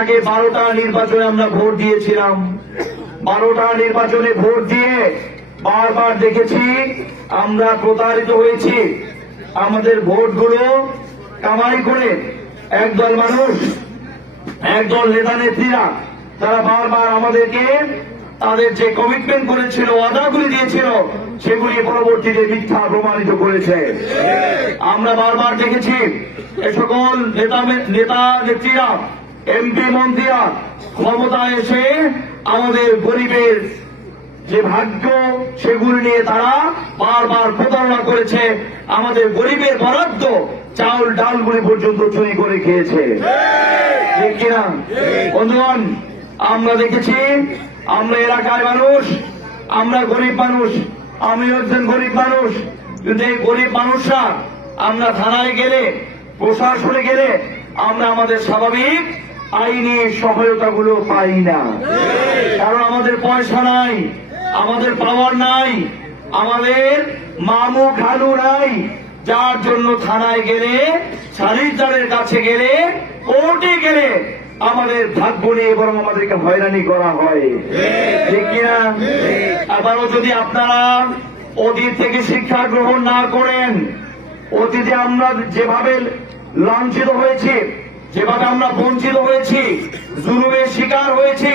আগে বারোটা নির্বাচনে আমরা ভোট দিয়েছিলাম। বারোটা নির্বাচনে ভোট দিয়ে বারবার দেখেছি, আমরা প্রতারিত হয়েছি। আমাদের ভোটগুলো কামাই করে একদল মানুষ, একদল নেতা নেত্রীরা, তারা বারবার আমাদেরকে তাদের যে কমিটমেন্ট করেছিল, ওয়াদাগুলি দিয়েছিল, সেগুলি পরবর্তীতে মিথ্যা প্রমাণিত করেছে। আমরা বারবার দেখেছি, এ সকল নেতা নেতা নেত্রীরা এমপি মন্ত্রীরা ক্ষমতায় এসে আমাদের গরিবের যে ভাগ্য সেগুলি নিয়ে তারা বারবার প্রতারণা করেছে। আমাদের গরিবের বরাদ্দ চাউল ডালগুলি পর্যন্ত চুরি করে খেয়েছে। কিনা? বন্ধুগণ আমরা দেখেছি আমরা এলাকার মানুষ আমরা গরিব মানুষ আমি একজন গরিব মানুষ। কিন্তু এই গরিব মানুষরা আমরা থানায় গেলে প্রশাসনে গেলে আমরা আমাদের স্বাভাবিক আইনি সহায়তাগুলো পাই না। কারণ আমাদের পয়সা নাই, আমাদের পাওয়ার নাই, আমাদের মামু খালু নাই। যার জন্য থানায় গেলে সালিশদারের কাছে গেলে, কোর্টে গেলে আমাদের ভাগ্য নিয়ে বরং আমাদেরকে হয়রানি করা হয়। ঠিক কিনা? আবারও যদি আপনারা অতীত থেকে শিক্ষা গ্রহণ না করেন, অতীতে আমরা যেভাবে লাঞ্ছিত হয়েছি যেভাবে আমরা বঞ্চিত হয়েছি, জুলুমের শিকার হয়েছি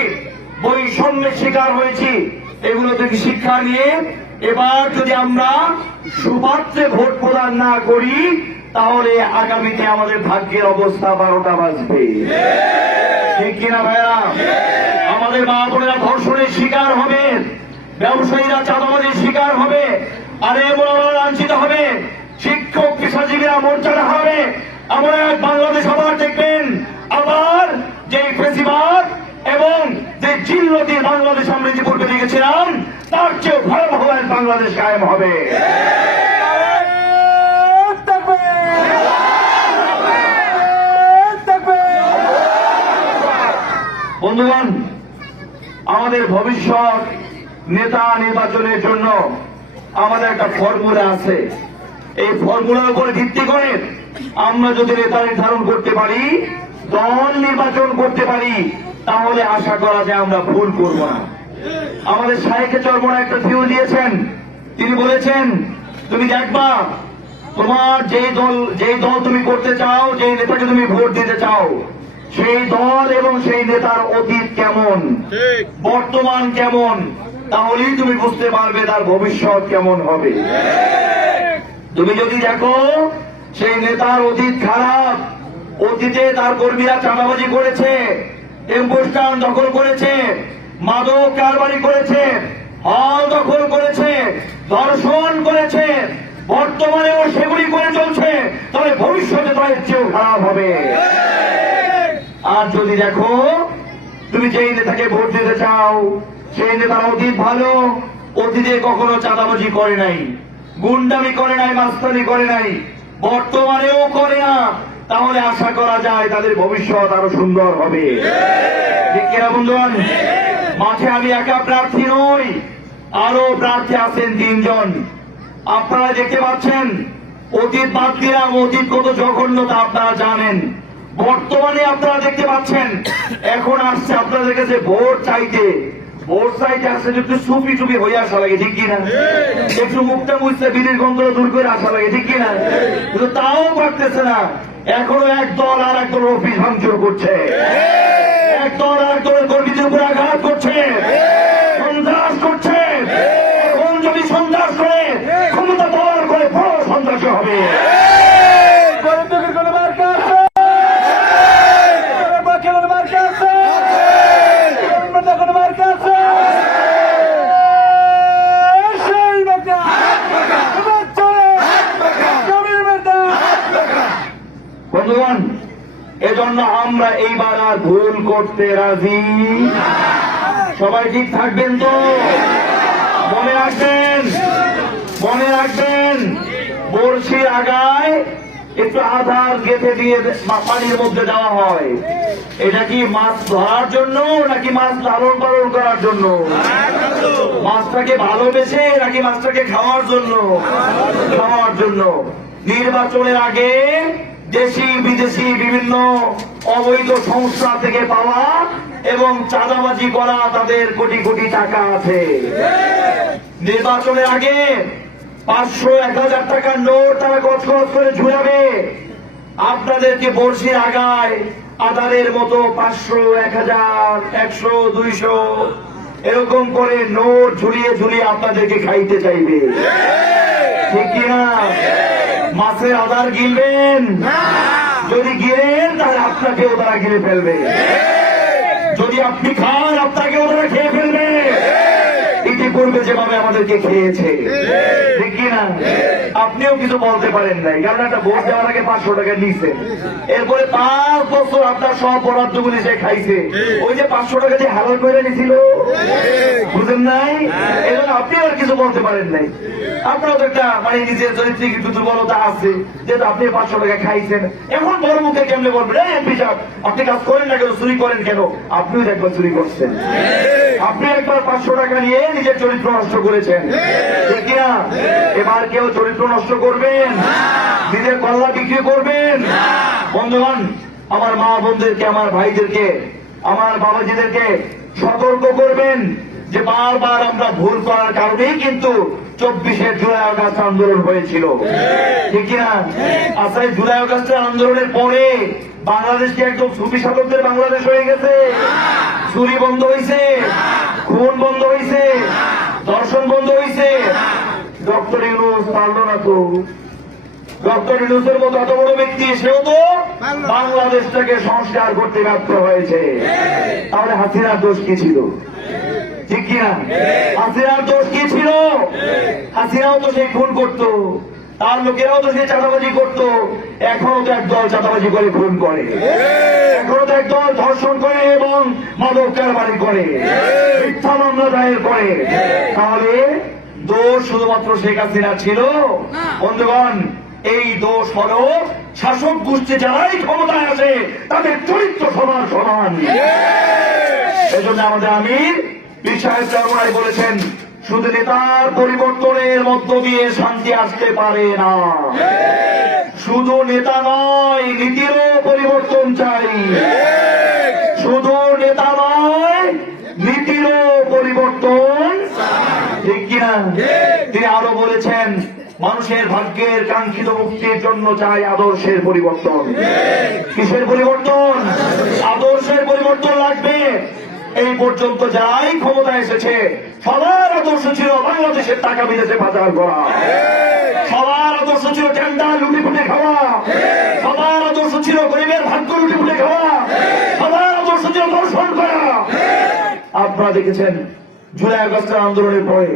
বৈষম্যের শিকার হয়েছি, এগুলো থেকে শিক্ষা নিয়ে এবার যদি আমরা সুপাত্রে ভোট প্রদান না করি, তাহলে আগামীতে আমাদের ভাগ্যের অবস্থা বারোটা বাজবে। ঠিক কিনা ভাইরা আমাদের মা বোনেরা ধর্ষণের শিকার হবে, ব্যবসায়ীরা চাঁদাবাজির শিকার হবে, আর এমন লাঞ্ছিত হবে, শিক্ষক, পেশাজীবীরা মর্যাদা হবে আমরা এক বাংলাদেশ আবার দেখবেন আবার যে ফেসিবাদ এবং যে চিল্লতির বাংলাদেশ আমরা যে পূর্বে দেখেছিলাম তার চেয়ে ভয়াবহ এক বাংলাদেশ কায়েম হবে। বন্ধুগণ, আমাদের ভবিষ্যৎ নেতা নির্বাচনের জন্য আমাদের একটা ফর্মুলা আছে। এই ফর্মুলার উপরে ভিত্তি করে আমরা যদি নেতা নির্ধারণ করতে পারি, দল নির্বাচন করতে পারি, তাহলে আশা করা যায় আমরা ভুল করব না। আমাদের সাহেকে চর্মনা একটা ভিউ দিয়েছেন। তিনি বলেছেন তুমি দেখবা তোমার যেই দল যেই দল তুমি করতে চাও যেই নেতাকে তুমি ভোট দিতে চাও সেই দল এবং সেই নেতার অতীত কেমন? বর্তমান কেমন? তাহলেই তুমি বুঝতে পারবে তার ভবিষ্যৎ কেমন হবে। তুমি যদি দেখো সেই নেতার অতীত খারাপ অতীতে তার কর্মীরা চাঁদাবাজি করেছে টেম্পোস্টান দখল করেছে মাদক কারবারি করেছে হল দখল করেছে ধর্ষণ করেছে। বর্তমানেও সেগুলি করে চলছে। তবে ভবিষ্যতে তাদের চেয়েও খারাপ হবে। আর যদি দেখো, তুমি যেই নেতাকে ভোট দিতে চাও, সেই নেতার অতীত ভালো। অতীতে কখনো চাঁদাবাজি করে নাই, গুন্ডামি করে নাই, মাস্তানি করে নাই। বর্তমানেও করে না। তাহলে আশা করা যায় তাদের ভবিষ্যৎ আরও সুন্দর হবে। ঠিক কিনা বন্ধুগণ? মাঠে আমি একা প্রার্থী নই। আরও প্রার্থী আছেন তিনজন। আপনারা দেখতে পাচ্ছেন অতীত বাদ দিলাম অতীত কত জঘন্যতা আপনারা জানেন। বর্তমানে আপনারা দেখতে পাচ্ছেন এখন আসছে আপনাদের কাছে ভোট চাইতে। ভোট চাইতে আসছে একটু সুপি টুপি হয়ে আসা লাগে ঠিক কিনা? একটু মুখটা মুছতে বিড়ির গন্ধ দূর করে আসা লাগে ঠিক কিনা? কিন্তু তাও পারতেছে না। এখনও এক দল আর এক দল অফিস ভাঙচুর করছে। এক দল আর এক দলের কর্মীদের উপর আঘাত করছে সন্ত্রাস করছে এখন যদি সন্ত্রাস করে ক্ষমতা পাওয়ার করে বড় সন্ত্রাস হবে গরিবদের কোনো মার্কা আছে বাচ্চাদের মার্কা আছে গরিবদের কোনো মার্কা আছে সেই বাচ্চা বাচ্চারে জমির বাচ্চা বন্ধুগণ এজন্য আমরা এইবার আর ভুল করতে রাজি। সবাই ঠিক থাকবেন তো? মনে রাখবেন? মনে রাখবেন? বড়শির আগায় একটু আধার গেঁথে দিয়ে পানির মধ্যে দেওয়া হয়। এটা কি মাছ ধরার জন্য নাকি মাছ লালন পালন করার জন্য? মাছটাকে ভালোবেসে নাকি মাছটাকে খাওয়ার জন্য? খাওয়ার জন্য। নির্বাচনের আগে দেশি, বিদেশি বিভিন্ন অবৈধ সংস্থা থেকে পাওয়া এবং চাঁদাবাজি করা তাদের কোটি কোটি টাকা আছে। নির্বাচনের আগে পাঁচশো এক হাজার টাকার নোট তারা গছ করে ঝুলাবে। আপনাদেরকে বর্ষির আগায় আধারের মতো পাঁচশো এক হাজার, একশো, দুইশো এরকম করে নোট ঝুলিয়ে ঝুলিয়ে আপনাদেরকে খাইতে চাইবে। ঠিক কিনা? মাছের আধার গিলবেন। যদি গিলেন তাহলে আপনাকে তারা গিলে ফেলবে। যদি আপনি খান আপনাকে তারা খেয়ে ফেলবে। ইতিপূর্বে যেভাবে আমাদেরকে খেয়েছে। ঠিক। কিনা? আপনিও কিছু বলতে পারেন নাই। কারণ একটা ভোট দেওয়ার আগে পাঁচশো টাকা নিয়েছেন এরপরে পাঁচ বছর আপনার সব বরাদ্দগুলি সে খাইছে, ওই যে পাঁচশো টাকা যে হালাল করে নিছিল? বুঝেন নাই? এজন্য আপনি আর কিছু বলতে পারেন নাই। আপনারও তো একটা মানে নিজের চরিত্রে কিন্তু দুর্বলতা আছে, যেহেতু আপনি পাঁচশো টাকা খাইছেন। এখন বড় মুখে কেমনে বলবেন? এই এমপি সাহেব, আপনি কাজ করেন না কেন? চুরি করেন কেন? আপনিও একবার চুরি করছেন। আপনি একবার পাঁচশো টাকা নিয়ে নিজের চরিত্র নষ্ট করেছেন। এবার কেউ চরিত্র নষ্ট করবেন। নিজের কল্লা বিক্রি করবেন। বন্ধুগণ, আমার মা বোনদেরকে, আমার ভাইদেরকে, আমার বাবাজিদেরকে সতর্ক করবেন যে বারবার আমরা ভুল করার কারণেই কিন্তু চব্বিশে জুলাই আগস্ট আন্দোলন হয়েছিল। ঠিক আচ্ছা এই জুলাই আগস্টের আন্দোলনের পরে বাংলাদেশ কি একদম সুফি সাধকদের বাংলাদেশ হয়ে গেছে। চুরি বন্ধ হয়েছে খুন বন্ধ হয়েছে দর্শন বন্ধ হয়েছে ডক্টর ইউনুস পারল না তো? ডক্টর ইউনুসের মতো এত বড় ব্যক্তি সেও তো বাংলাদেশটাকে সংস্কার করতে ব্যর্থ হয়েছে। তাহলে হাসিনার দোষ কি ছিল? ঠিক কিনা হাসিনার দোষ কি ছিল? হাসিনাও তো সেই খুন করতো। তার লোকেরাও তো সে চাঁদাবাজি করতো। এখনও তো একদল চাঁদাবাজি করে খুন করে। এখনও তো একদল ধর্ষণ করে এবং মাদক কারবারি করে। মিথ্যা মামলা দায়ের করে। তাহলে দোষ শুধুমাত্র শেখ হাসিনা ছিল। বন্ধুগণ এই দোষ হলো শাসক গোষ্ঠী যারাই ক্ষমতায় আছে তাদের চরিত্র সমান সমান। এই জন্য আমাদের আমির পীর সাহেব বলেছেন শুধু নেতার পরিবর্তনের মধ্য দিয়ে শান্তি আসতে পারে না। শুধু নেতা নয় নীতিরও পরিবর্তন চাই শুধু নেতা নয় নীতিরও পরিবর্তন ঠিক কিনা তিনি আরও বলেছেন মানুষের ভাগ্যের কাঙ্ক্ষিত মুক্তির জন্য চাই আদর্শের পরিবর্তন। কিসের পরিবর্তন? আদর্শের পরিবর্তন লাগবে। এই পর্যন্ত যাই ক্ষমতা এসেছে, সবার আদর্শ ছিল বাংলাদেশের টাকা বিদেশে পাচার করা। সবার আদর্শ ছিল টেন্ডার লুটি ফুটে খাওয়া। সবার আদর্শ ছিল গরিবের ভাগ্য লুটি ফুটে খাওয়া। সবার আদর্শ ছিল দর্শন করা। আপনারা দেখেছেন, জুলাই আগস্টের আন্দোলনের পরে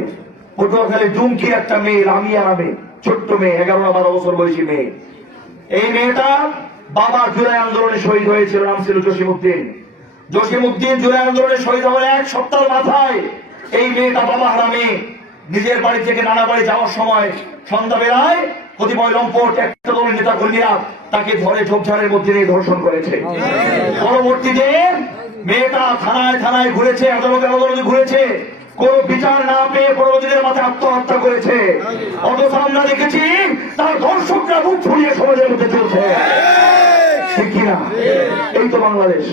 পটুয়াখালী ডুমকি একটা মেয়ে লামিয়া নামে ছোট্ট মেয়ে এগারো না বারো বছর বয়সী মেয়ে। এই মেয়েটা বাবা জুলাই আন্দোলনে শহীদ হয়েছিল নাম ছিল জসিমুদ্দিন জসিমুদ্দিন জুলাই আন্দোলনে শহীদ হওয়ার এক সপ্তাহ মাথায় এই মেয়েটা বাবা হারামে। নিজের বাড়ি থেকে নানা বাড়ি যাওয়ার সময় সন্ধ্যাবেলায় কতিপয় লম্পট একটা দলের নেতা কর্মীরা তাকে ধরে ঝোপঝাড়ের মধ্যে নিয়ে ধর্ষণ করেছে। পরবর্তীতে মেয়েটা থানায় থানায় ঘুরেছে আদালতে আদালতে ঘুরেছে। কোন বিচার না পেয়ে পরবর্তীদের মাথায় আত্মহত্যা করেছে। অথচ আমরা দেখেছি, তার দর্শকরা মুখ ফুরিয়ে সমাজের মধ্যে চলছে। কিনা এই তো বাংলাদেশ।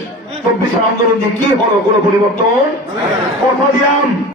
চব্বিশের আন্দোলন দিয়ে কি হলো কোনো পরিবর্তন? কথা দিলাম।